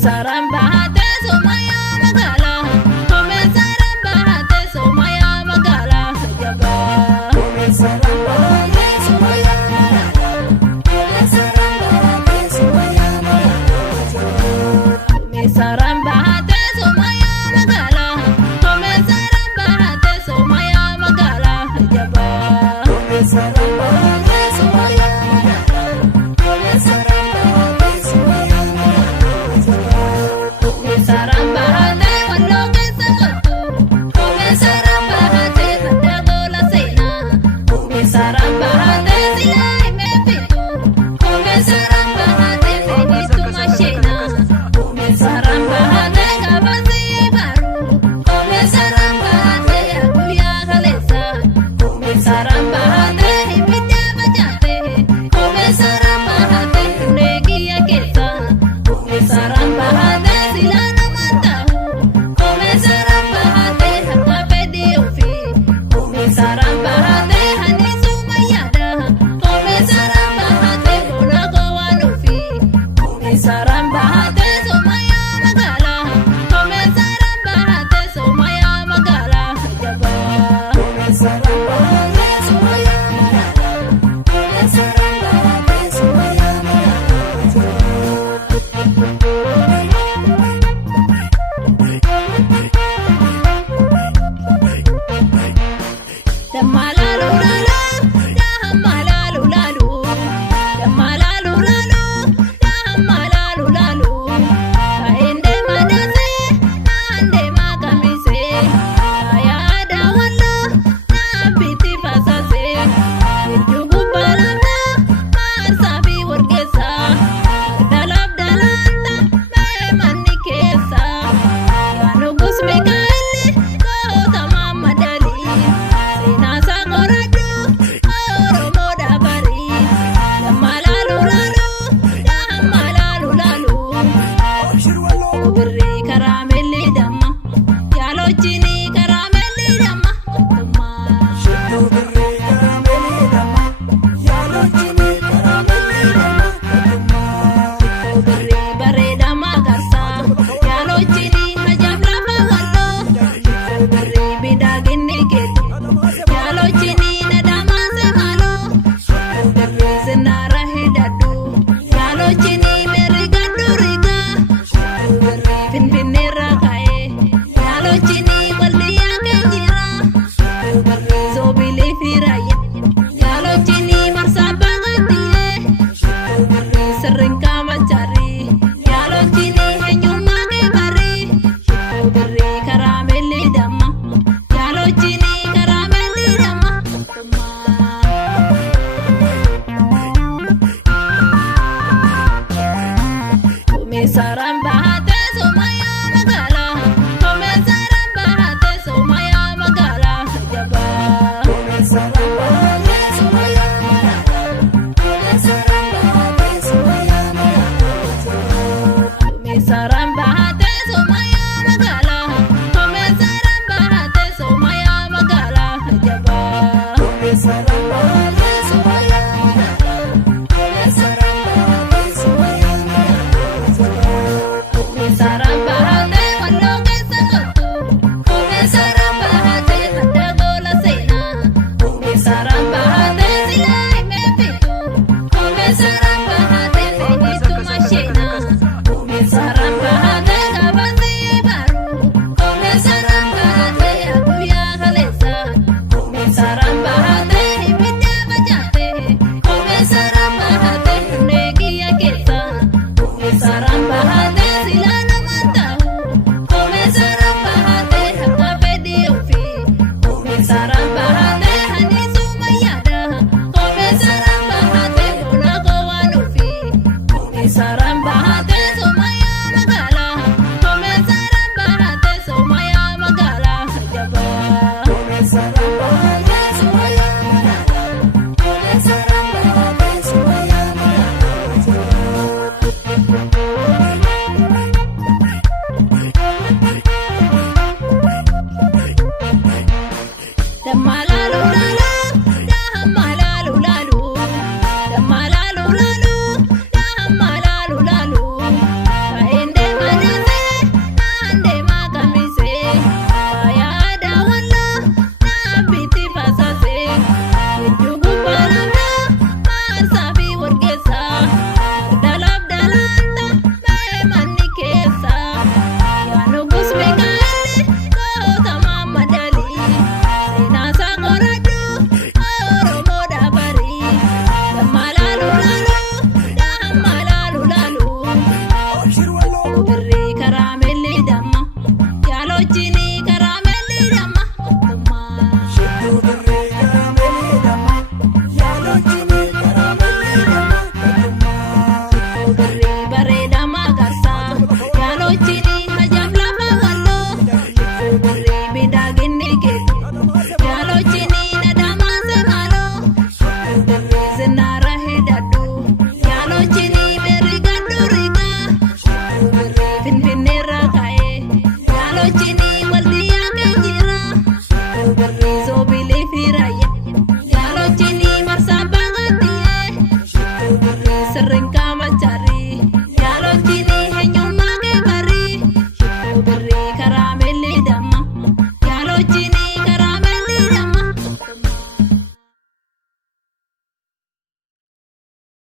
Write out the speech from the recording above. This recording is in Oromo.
Sarang bahate Somaya Magala, sarang bahate Somaya Magala Sajaba. Sarang bahate Somaya Magala, sarang bahate Somaya Magala. Sarang bahate Somaya Magala, sarang bahate Somaya Magala Sajaba. Sarang bahate Somaya Magala, sarang bahate Somaya sarang bahate wallo keessa kottu sarang bahate madda gola seena sarang bahate sila hime fitu sarang bahate finitu mashena sarang bahate kabasi baru sarang bahate aguya kalesa sarang bahate hibidya bajate sarang bahate negiya kesa sarang bahate sila sarang bahate harka pedi ufi sarang bahate hani sumayada sarang bahate guna gowan ufi sarang bahate Somaya Magala sarang bahate Somaya Magala Sajaba. Sarang bahate Somaya Magala, sarang bahate Somaya Mikaeli, kota Mama Dali, Sinasa Koraki. Dammaala